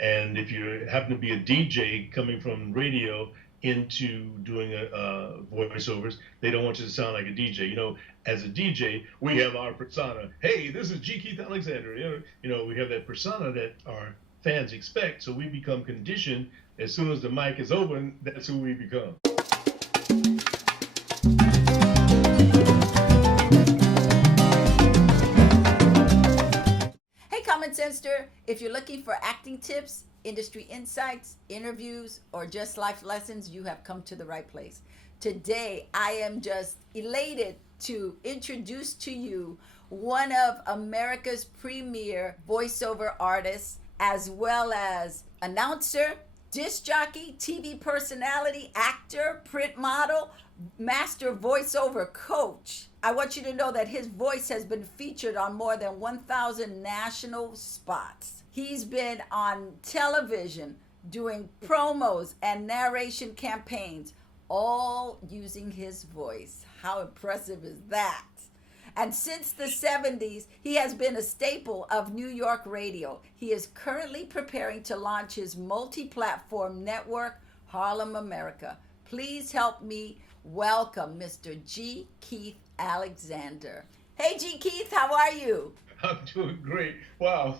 And if you happen to be a DJ coming from radio into doing voiceovers, they don't want you to sound like a DJ. As a DJ, we have our persona. Hey, this is G. Keith Alexander. We have that persona that our fans expect. So we become conditioned. As soon as the mic is open, that's who we become. Senster, if you're looking for acting tips, industry insights, interviews, or just life lessons, you have come to the right place. Today, I am just elated to introduce to you one of America's premier voiceover artists, as well as announcer, disc jockey, TV personality, actor, print model, master voiceover coach. I want you to know that his voice has been featured on more than 1,000 national spots. He's been on television doing promos and narration campaigns, all using his voice. How impressive is that? And since the 70s, he has been a staple of New York radio. He is currently preparing to launch his multi-platform network, Harlem America. Please help me welcome Mr. G. Keith Alexander. Hey, G. Keith, how are you? I'm doing great. Wow.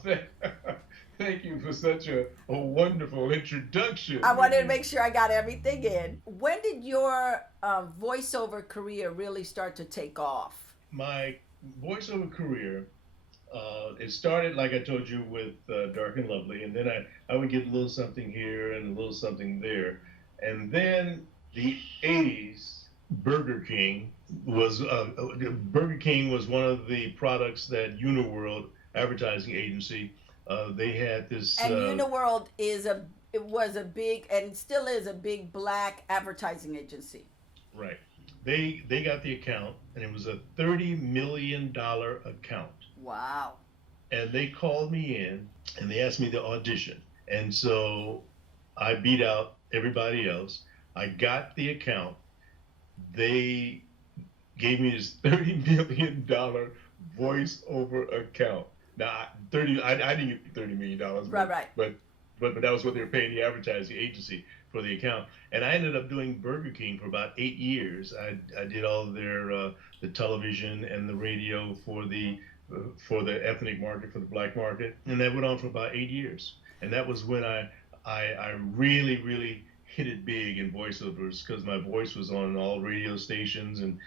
Thank you for such a wonderful introduction. I wanted to make sure I got everything in. When did your voiceover career really start to take off? My voiceover career, it started, like I told you, with Dark and Lovely, and then I would get a little something here and a little something there. And then the 80s, Burger King was one of the products that Uniworld advertising agency, they had this. And Uniworld was a big, and still is a big, black advertising agency. Right. They got the account, and it was a $30 million account. Wow. And they called me in, and they asked me to audition. And so I beat out everybody else. I got the account. They gave me this $30 million voiceover account. Now, I didn't get $30 million. Right. But that was what they were paying the advertising agency for the account. And I ended up doing Burger King for about 8 years. I did all of their the television and the radio for the ethnic market, for the black market, and that went on for about 8 years. And that was when I really hit it big in voiceovers, because my voice was on all radio stations and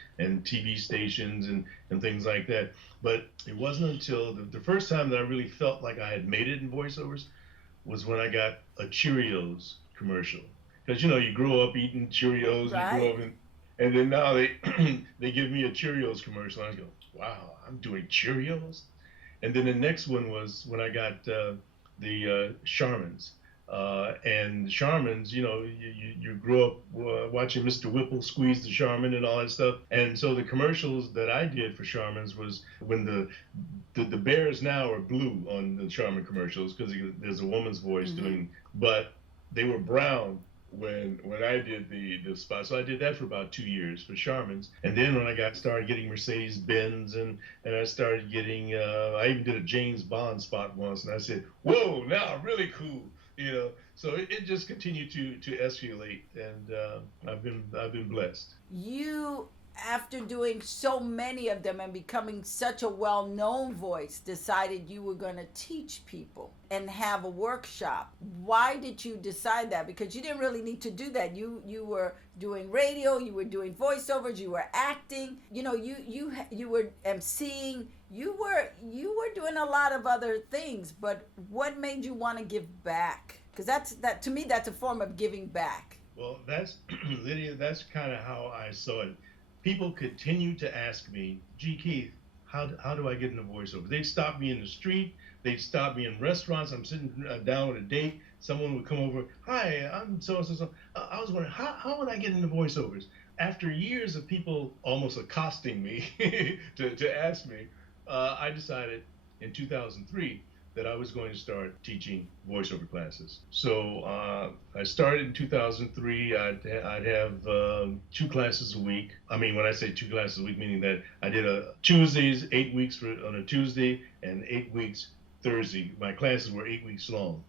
TV stations and things like that. But it wasn't until the first time that I really felt like I had made it in voiceovers was when I got a Cheerios commercial. Because you grow up eating Cheerios, right. You grow up and then now they give me a Cheerios commercial, and I go, wow, I'm doing Cheerios. And then the next one was when I got the Charmins. And Charmin's, you grew up watching Mr. Whipple squeeze the Charmin and all that stuff. And so the commercials that I did for Charmin's was when the bears now are blue on the Charmin commercials, because there's a woman's voice doing, but they were brown when I did the spot. So I did that for about 2 years for Charmin's. And then when I started getting Mercedes-Benz and I started getting, I even did a James Bond spot once, and I said, whoa, now I'm really cool. So it just continued to escalate, and I've been blessed. You, after doing so many of them and becoming such a well-known voice, decided you were going to teach people and have a workshop. Why did you decide that? Because you didn't really need to do that. You were doing radio, you were doing voiceovers, you were acting. You were emceeing. You were doing a lot of other things, but what made you want to give back? Because to me, that's a form of giving back. Well, that's, Lydia, that's kind of how I saw it. People continue to ask me, G. Keith, how do I get into voiceover? They'd stop me in the street. They'd stop me in restaurants. I'm sitting down with a date. Someone would come over. Hi, I'm so-and-so. I was wondering, how would I get into voiceovers? After years of people almost accosting me to ask me, I decided in 2003 that I was going to start teaching voiceover classes. So I started in 2003. I'd have 2 classes a week. I mean, when I say 2 classes a week, meaning that I did Tuesdays, 8 weeks on a Tuesday, and 8 weeks Thursday. My classes were 8 weeks long.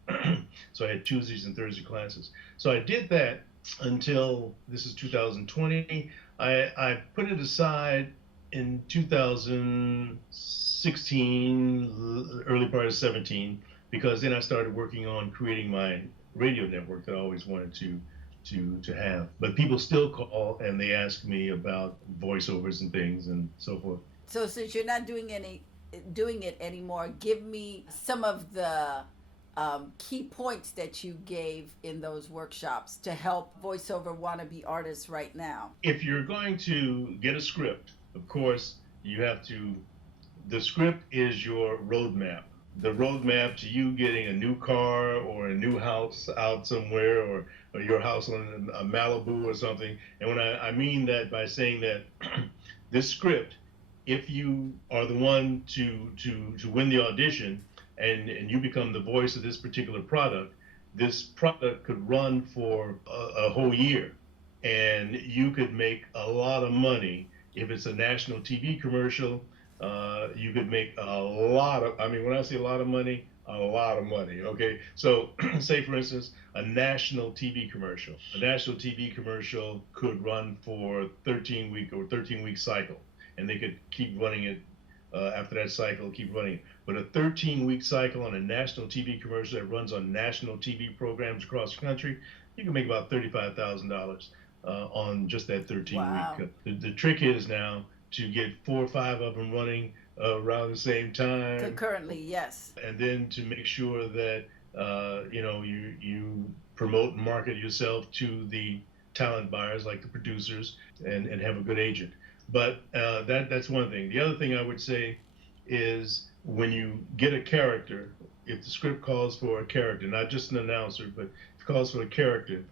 So I had Tuesdays and Thursday classes. So I did that until this is 2020. I put it aside in 2016, early part of 17, because then I started working on creating my radio network that I always wanted to have. But people still call and they ask me about voiceovers and things and so forth. So since you're not doing it anymore, give me some of the key points that you gave in those workshops to help voiceover wannabe artists right now. If you're going to get a script, of course, you have to, the script is your roadmap. The roadmap to you getting a new car or a new house out somewhere, or your house on a Malibu or something. And when I mean that by saying that this script, if you are the one to win the audition and you become the voice of this particular product, this product could run for a whole year and you could make a lot of money. If it's a national TV commercial, you could make a lot of, I mean, when I say a lot of money, okay? So say for instance, a national TV commercial. A national TV commercial could run for 13-week cycle, and they could keep running it after that cycle, keep running it. But a 13-week cycle on a national TV commercial that runs on national TV programs across the country, you can make about $35,000 on just that 13 Wow. week. The trick is now to get 4 or 5 of them running around the same time, Concurrently, yes. and then to make sure that you promote and market yourself to the talent buyers like the producers, and have a good agent. But that's one thing. The other thing I would say is when you get a character, if the script calls for a character, not just an announcer, but if it calls for a character,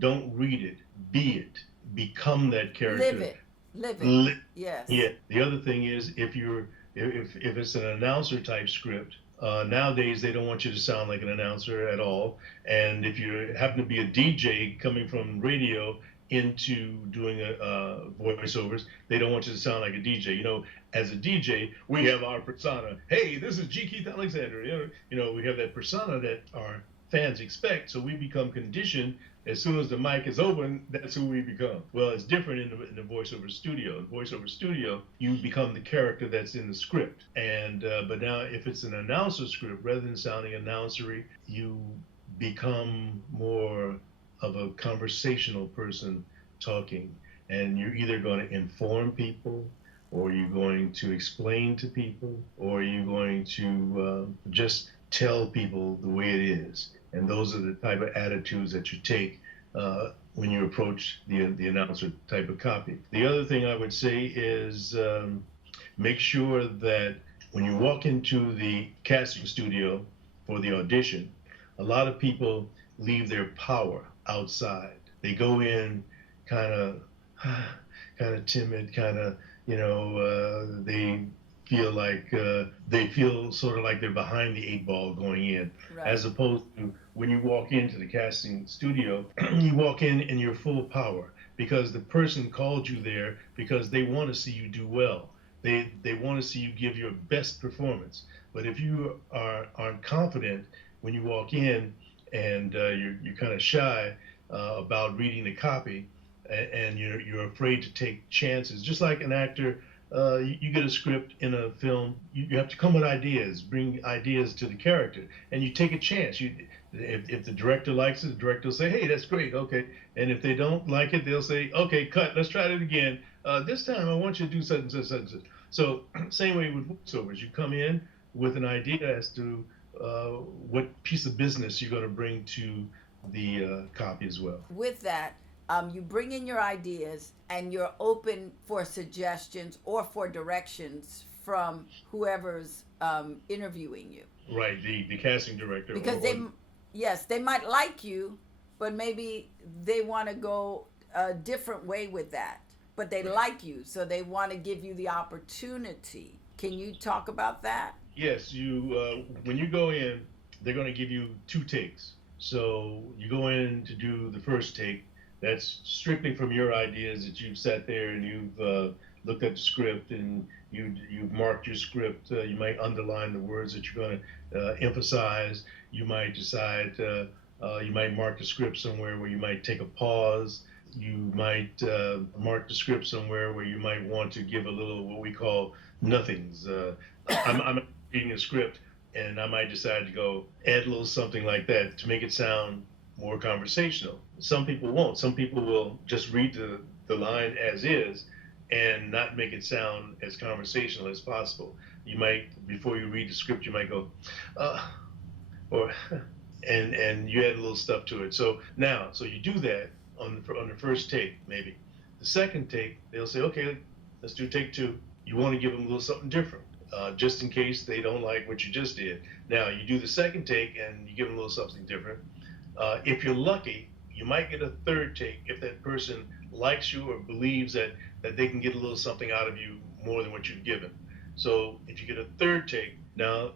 don't read it, be it, become that character. Live it. Live it. Yes. Yeah. The other thing is if it's an announcer type script, nowadays they don't want you to sound like an announcer at all. And if you happen to be a DJ coming from radio into doing voiceovers, they don't want you to sound like a DJ. As a DJ, we have our persona. Hey, this is G. Keith Alexander. We have that persona that our fans expect. So we become conditioned. As soon as the mic is open, that's who we become. Well, it's different in the voiceover studio. In voiceover studio, you become the character that's in the script. And but now, if it's an announcer script, rather than sounding announcery, you become more of a conversational person talking. And you're either going to inform people, or you're going to explain to people, or you're going to just tell people the way it is. And those are the type of attitudes that you take when you approach the announcer type of copy. The other thing I would say is make sure that when you walk into the casting studio for the audition, a lot of people leave their power outside. They go in kind of timid, they feel sort of like they're behind the 8 ball going in, Right. as opposed to when you walk into the casting studio, you walk in your full power, because the person called you there because they want to see you do well. They want to see you give your best performance. But if you aren't confident when you walk in, and you're kind of shy about reading the copy, and you're afraid to take chances, just like an actor. You get a script in a film, you have to come with ideas, bring ideas to the character, and you take a chance. If the director likes it, the director will say, hey, that's great, okay. And if they don't like it, they'll say, okay, cut, let's try it again. This time I want you to do such and such, such and such. So same way with voiceovers. You come in with an idea as to what piece of business you're going to bring to the copy as well. With that, you bring in your ideas and you're open for suggestions or for directions from whoever's interviewing you. Right, the casting director. Because they might like you, but maybe they want to go a different way with that. But they like you, so they want to give you the opportunity. Can you talk about that? Yes, when you go in, they're going to give you 2 takes. So you go in to do the first take. That's strictly from your ideas that you've sat there and you've looked at the script and you've marked your script. You might underline the words that you're going to emphasize. You might decide you might mark the script somewhere where you might take a pause. You might mark the script somewhere where you might want to give a little what we call nothings. I'm reading a script and I might decide to go add a little something like that to make it sound more conversational. Some people won't. Some people will just read the line as is and not make it sound as conversational as possible. You might, before you read the script, you might go, uh, or and you add a little stuff to it. So now, so you do that on the first take, maybe. The second take, they'll say, okay, let's do take two. You want to give them a little something different, just in case they don't like what you just did. Now you do the second take and you give them a little something different. If you're lucky, you might get a third take if that person likes you or believes that they can get a little something out of you more than what you've given. So if you get a third take, now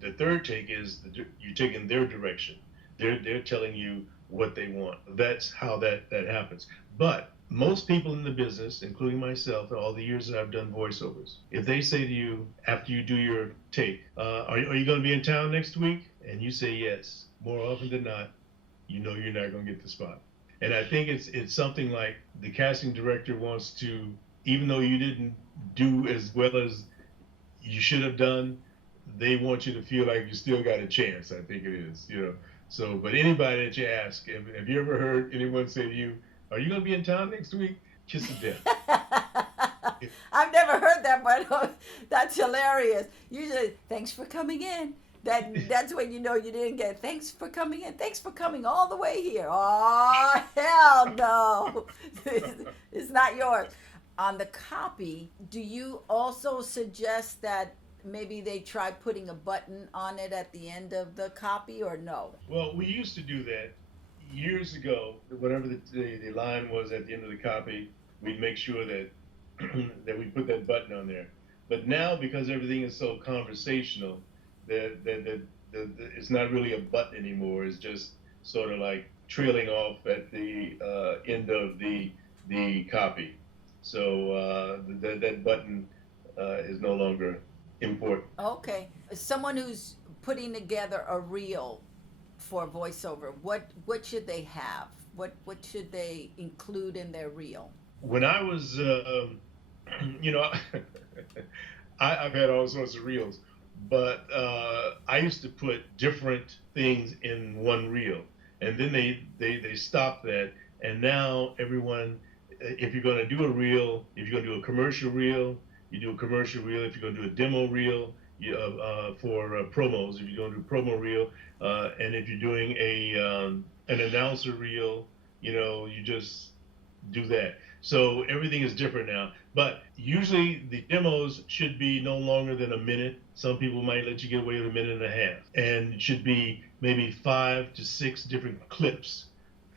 the third take is you're taking their direction. They're telling you what they want. That's how that happens. But most people in the business, including myself, all the years that I've done voiceovers, if they say to you after you do your take, are you going to be in town next week? And you say yes, more often than not, you know you're not going to get the spot. And I think it's something like the casting director wants to, even though you didn't do as well as you should have done, they want you to feel like you still got a chance. I think it is, you know. So, but anybody that you ask, have you ever heard anyone say to you, "Are you going to be in town next week?" Kiss of death. I've never heard that, but that's hilarious. Usually, thanks for coming in. That's when you know you didn't get. Thanks for coming in. Thanks for coming all the way here. Oh hell no, it's not yours. On the copy, do you also suggest that maybe they try putting a button on it at the end of the copy, or no? Well, we used to do that years ago. Whatever the line was at the end of the copy, we'd make sure that that we put that button on there. But now, because everything is so conversational, it's not really a button anymore. It's just sort of like trailing off at the end of the copy. So that button is no longer important. Okay, someone who's putting together a reel for voiceover, what should they have? What should they include in their reel? When I was, you know, I've had all sorts of reels, but I used to put different things in one reel, and then they stopped that, and now everyone, if you're going to do a reel, if you're going to do a commercial reel, you do a commercial reel. If you're going to do a demo reel for promos, if you're going to do a promo reel, and if you're doing an announcer reel, you know, you just do that. So everything is different now. But usually the demos should be no longer than a minute. Some people might let you get away with a minute and a half. And it should be maybe 5 to 6 different clips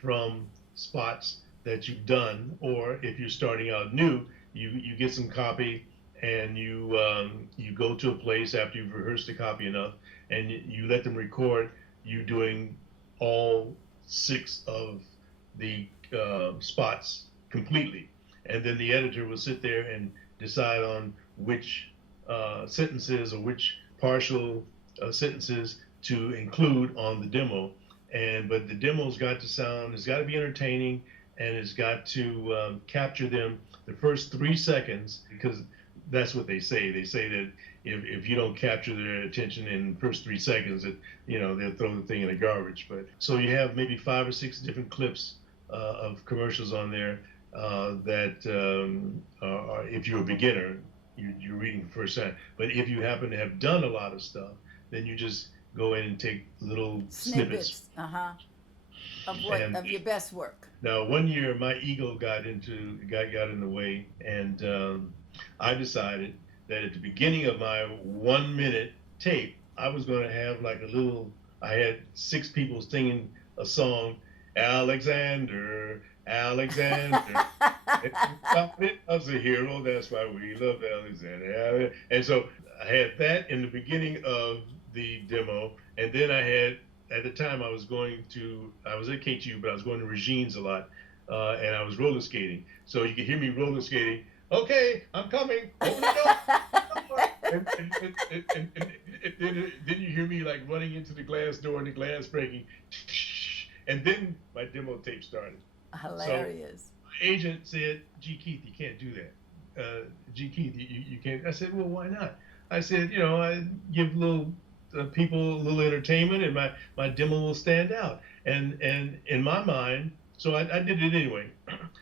from spots that you've done. Or if you're starting out new, you get some copy and you go to a place after you've rehearsed the copy enough and you let them record you doing all 6 of the spots completely, and then the editor will sit there and decide on which sentences or which partial sentences to include on the demo. But the demo's got to sound, it's got to be entertaining, and it's got to capture them the first 3 seconds, because that's what they say. They say that if you don't capture their attention in the first 3 seconds, that they'll throw the thing in the garbage. But so you have maybe 5 or 6 different clips of commercials on there that are, if you're a beginner, you're reading for the first time. But if you happen to have done a lot of stuff, then you just go in and take little snippets. Of your best work. Now, one year my ego got in the way, and I decided that at the beginning of my 1 minute tape, I was going to have like I had 6 people singing a song, Alexander, Alexander. Was a hero, that's why we love Alexander. And so I had that in the beginning of the demo, and then I had, at the time I was at KTU, but I was going to Regine's a lot, and I was roller skating. So you could hear me roller skating Okay, I'm coming. Open the door. And then you hear me like running into the glass door and the glass breaking. And then my demo tape started. So Hilarious. my agent said, G. Keith, you can't do that. G. Keith, you can't. I said, well, why not? I said, I give little people a little entertainment, and my demo will stand out. And in my mind, so I did it anyway.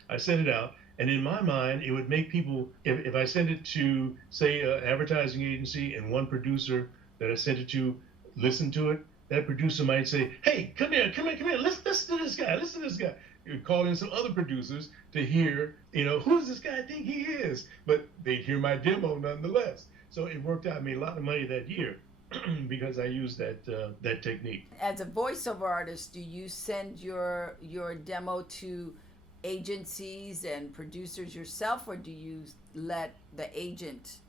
I sent it out, and in my mind, it would make people, if I send it to, say, an advertising agency and one producer that I sent it to listen to it, that producer might say, hey, come here, come here, come here, listen to this guy, listen to this guy. You would call in some other producers to hear, who does this guy think he is? But they'd hear my demo nonetheless. So it worked out, I made a lot of money that year because I used that technique. As a voiceover artist, do you send your demo to agencies and producers yourself, or do you let the agent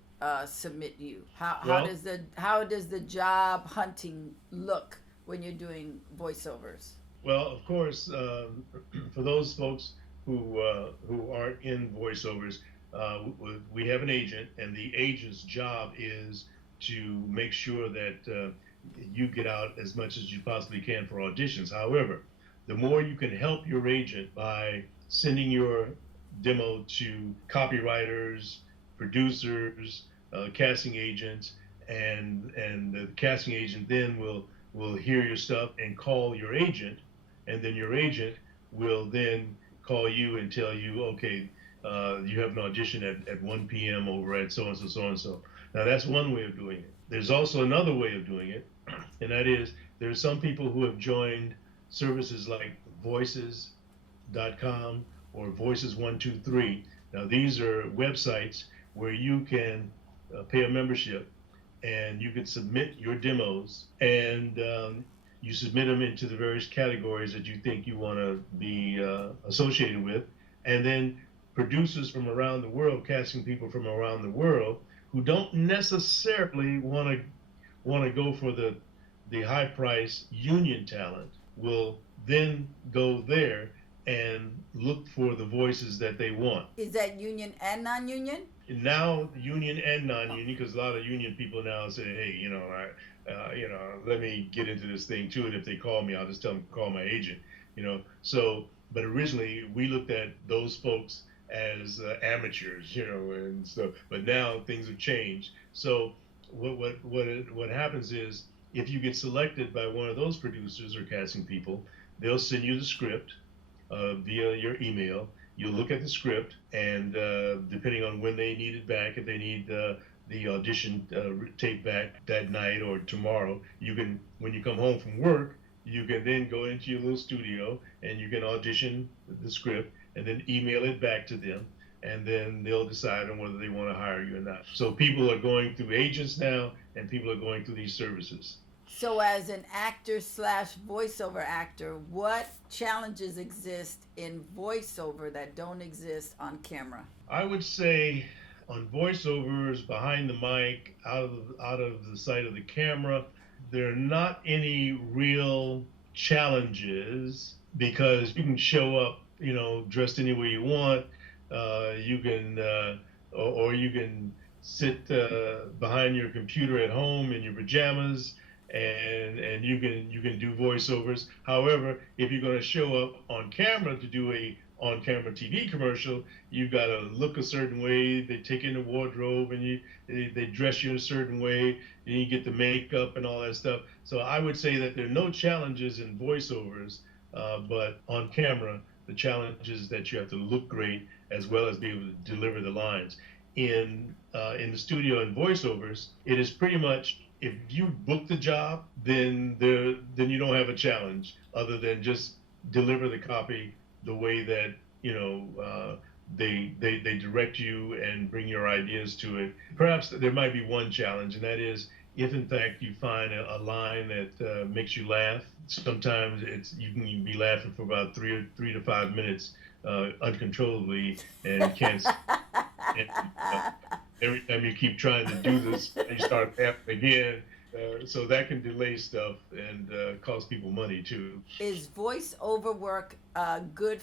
submit you? Well, How does the job hunting look when you're doing voiceovers? Well, of course, for those folks who aren't in voiceovers, we have an agent, and the agent's job is to make sure that you get out as much as you possibly can for auditions. However, the more you can help your agent by sending your demo to copywriters, producers, casting agents, and the casting agent then will hear your stuff and call your agent, and then your agent will then call you and tell you, okay, you have an audition at 1 p.m. over at so and so, so and so. Now that's one way of doing it. There's also another way of doing it, and that is there's some people who have joined services like voices.com or voices123. Now these are websites where you can pay a membership and you can submit your demos, and you submit them into the various categories that you think you want to be associated with, and then producers from around the world, casting people from around the world who don't necessarily want to go for the high price union talent will then go there and look for the voices that they want. Is that union and non-union? Now union and non-union, because a lot of union people now say, hey, let me get into this thing too, and if they call me, I'll just tell them to call my agent. So but originally we looked at those folks as amateurs, and so, but now things have changed. So what happens is, if you get selected by one of those producers or casting people, they'll send you the script via your email. You'll look at the script, and depending on when they need it back, if they need the audition tape back that night or tomorrow, you can, when you come home from work, you can then go into your little studio and you can audition the script and then email it back to them, and then they'll decide on whether they want to hire you or not. So people are going through agents now, and people are going through these services. So, as an actor slash voiceover actor, what challenges exist in voiceover that don't exist on camera? I would say on voiceovers, behind the mic, out of the sight of the camera, there are not any real challenges, because you can show up, dressed any way you want. You can, or you can sit behind your computer at home in your pajamas, and you can do voiceovers. However, if you're going to show up on camera to do a on-camera TV commercial, you got to look a certain way. They take in the wardrobe, and they dress you in a certain way, and you get the makeup and all that stuff. So I would say that there are no challenges in voiceovers, but on camera, the challenge is that you have to look great as well as be able to deliver the lines. In the studio and voiceovers, it is pretty much, if you book the job, then you don't have a challenge other than just deliver the copy the way that they direct you and bring your ideas to it. Perhaps there might be one challenge, and that is if in fact you find a line that makes you laugh. Sometimes you can be laughing for about 3 to 5 minutes uncontrollably, and can't. And, every time you keep trying to do this, you start laughing again. So that can delay stuff and cost people money too. Is voiceover work a good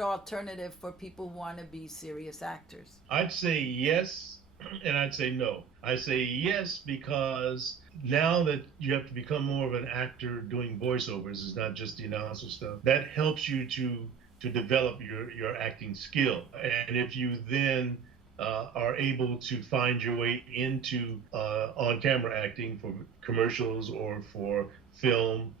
alternative for people who want to be serious actors? I'd say yes, and I'd say no. I say yes because now that you have to become more of an actor doing voiceovers, it's not just the announcer stuff. That helps you to develop your acting skill. And if you then are able to find your way into on-camera acting for commercials or for film,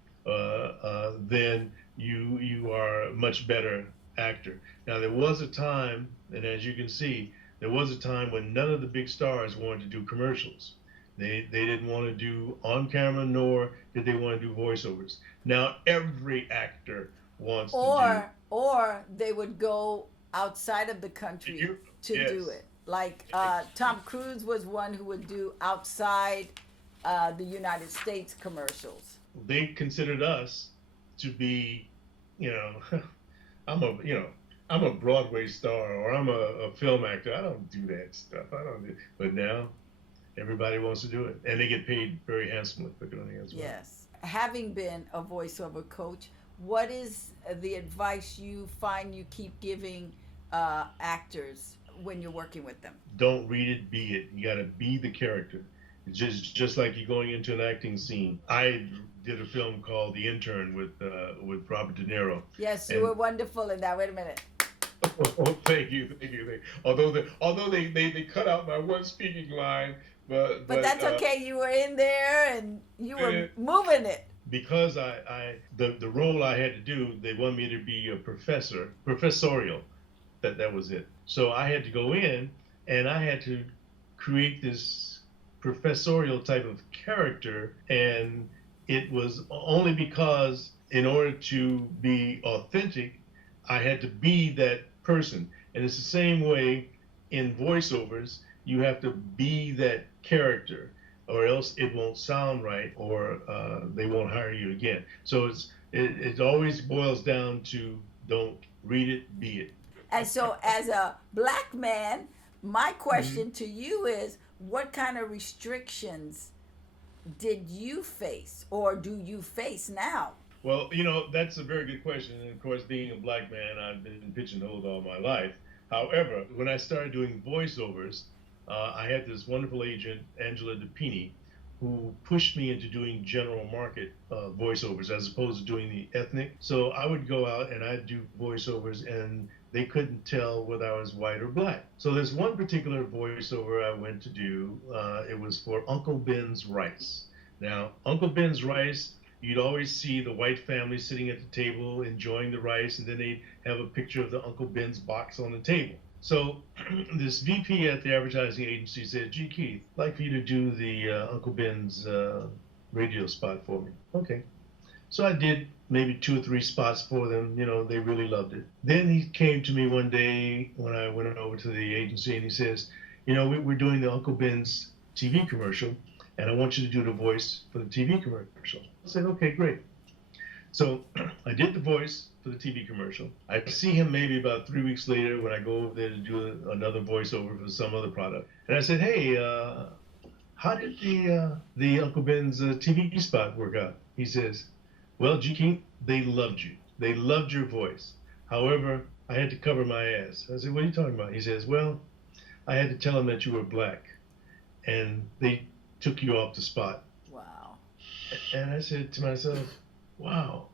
then you are a much better actor. Now there was a time, and as you can see, there was a time when none of the big stars wanted to do commercials. They didn't want to do on camera, nor did they want to do voiceovers. Now every actor wants to do. Or they would go outside of the country to Yes. do it. Like Tom Cruise was one who would do outside the United States commercials. They considered us to be, you know, I'm a Broadway star or I'm a film actor. I don't do that stuff. I don't do. But now everybody wants to do it, and they get paid very handsomely for doing it as well. Yes. Having been a voiceover coach, what is the advice you find you keep giving actors when you're working with them? Don't read it, be it. You got to be the character. It's just like you're going into an acting scene. I did a film called The Intern with Robert De Niro. Yes, you were wonderful in that. Wait a minute. Oh, thank you. Although they cut out my one speaking line, but that's okay. You were in there and you were moving it. Because the role I had to do, they wanted me to be a professorial. That was it. So I had to go in and I had to create this professorial type of character, and it was only because in order to be authentic, I had to be that person. And it's the same way in voiceovers. You have to be that character, or else it won't sound right, or they won't hire you again. So it always boils down to don't read it, be it. And so, as a black man, my question to you is, what kind of restrictions did you face, or do you face now? Well, that's a very good question. And of course, being a black man, I've been pigeonholed all my life. However, when I started doing voiceovers, I had this wonderful agent, Angela DePini, who pushed me into doing general market voiceovers as opposed to doing the ethnic. So I would go out and I'd do voiceovers, and they couldn't tell whether I was white or black. So there's one particular voiceover I went to do. It was for Uncle Ben's Rice. Now, Uncle Ben's Rice, you'd always see the white family sitting at the table enjoying the rice, and then they have a picture of the Uncle Ben's box on the table. So this VP at the advertising agency said, "Gee, Keith, I'd like for you to do the Uncle Ben's radio spot for me." Okay. So I did maybe 2 or 3 spots for them. They really loved it. Then he came to me one day when I went over to the agency, and he says, we're doing the Uncle Ben's TV commercial, and I want you to do the voice for the TV commercial. I said, okay, great. So I did the voice for the TV commercial. I see him maybe about 3 weeks later when I go over there to do another voiceover for some other product. And I said, hey, how did the Uncle Ben's TV spot work out? He says, well, G. they loved you. They loved your voice. However, I had to cover my ass. I said, what are you talking about? He says, well, I had to tell them that you were black, and they took you off the spot. Wow. And I said to myself, wow,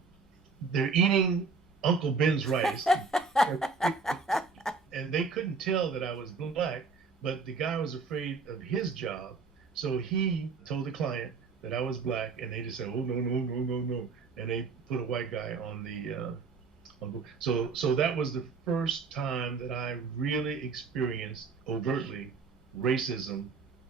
they're eating Uncle Ben's rice, and they couldn't tell that I was black, but the guy was afraid of his job, so he told the client that I was black, and they just said, oh, no, no, no, no, no, and they put a white guy on the so that was the first time that I really experienced overtly racism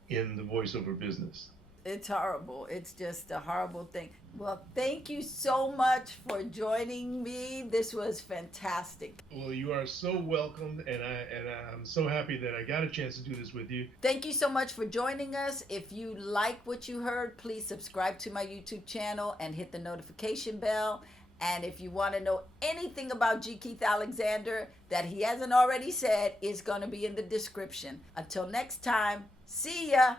in the voiceover business. It's horrible. It's just a horrible thing. Well, thank you so much for joining me. This was fantastic. Well, you are so welcome, and I'm so happy that I got a chance to do this with you. Thank you so much for joining us. If you like what you heard, please subscribe to my YouTube channel and hit the notification bell. And if you want to know anything about G. Keith Alexander that he hasn't already said, it's going to be in the description. Until next time, see ya.